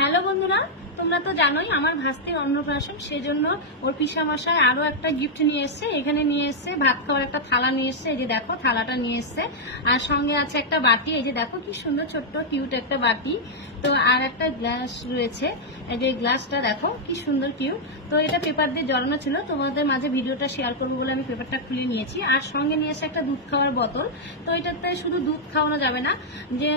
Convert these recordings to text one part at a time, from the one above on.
Hello বন্ধুরা, তোমরা তো জানোই আমার ভাস্তির অন্নপ্রাশন, সেজন্য ওর পিসামশাই আরো একটা গিফট নিয়ে এসছে। এখানে নিয়ে এসছে ভাত খাওয়ার একটা থালা নিয়ে এসছে। এই যে দেখো থালাটা নিয়ে এসছে, আর সঙ্গে আছে একটা বাটি। এই যে দেখো কি সুন্দর ছোট্ট কিউট একটা বাটি। তো আর একটা গ্লাস রয়েছে, এই যে গ্লাসটা দেখো কি সুন্দর কিউট। তো এটা পেপার দিয়ে জড়ানো ছিল, তোমাদের মাঝে ভিডিওটা শেয়ার করবো বলে আমি পেপারটা খুলে নিয়েছি। আর সঙ্গে নিয়ে এসে একটা দুধ খাওয়ার বোতল। তো এটাতে শুধু দুধ খাওয়ানো যাবে না, যে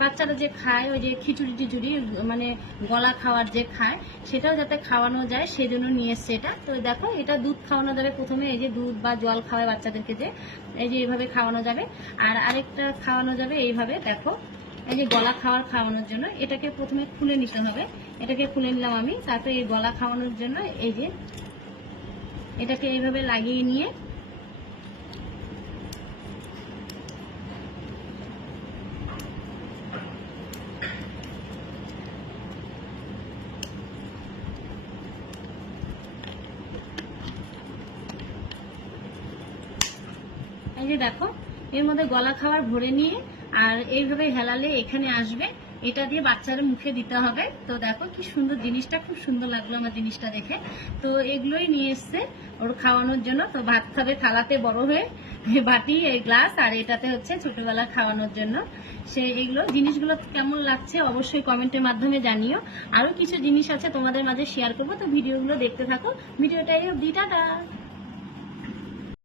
বাচ্চারা যে খায় ওই যে খিচুড়ি টিচুড়ি মানে গলা খাওয়ার যে খায় সেটাও যাতে খাওয়ানো যায় সেজন্য নিয়ে এসছে এটা। তো দেখো এটা দুধ খাওয়ানো যাবে প্রথমে, এই যে দুধ বা জল খাওয়ায় বাচ্চাদেরকে, যে এই যে এইভাবে খাওয়ানো যাবে। আর আরেকটা খাওয়ানো যাবে এইভাবে, দেখো এই যে গলা খাওয়ানোর জন্য এটাকে প্রথমে খুলে নিতে হবে। এটাকে খুলে নিলাম আমি, তারপরে এই গলা খাওয়ানোর জন্য এই যে এটাকে এইভাবে লাগিয়ে নিয়ে এই যে দেখো এর মধ্যে গলা খাবার ভরে নিয়ে আর এইভাবে হেলালে এখানে আসবে, এটা দিয়ে বাচ্চাদের মুখে দিতে হবে। তো দেখো কি সুন্দর জিনিসটা, খুব সুন্দর লাগলো আমার জিনিসটা দেখে। তো এগুলোই নিয়ে এসছে ওর খাওয়ানোর জন্য। তো ভাত খাবে থালাতে বড় হয়ে, বাটি এই গ্লাস, আর এটাতে হচ্ছে ছোটবেলা খাওয়ানোর জন্য। সে এগুলো জিনিসগুলো কেমন লাগছে অবশ্যই কমেন্টের মাধ্যমে জানিও। আরো কিছু জিনিস আছে তোমাদের মাঝে শেয়ার করবো, তো ভিডিওগুলো দেখতে থাকো। ভিডিওটাই অবধি, টাটা।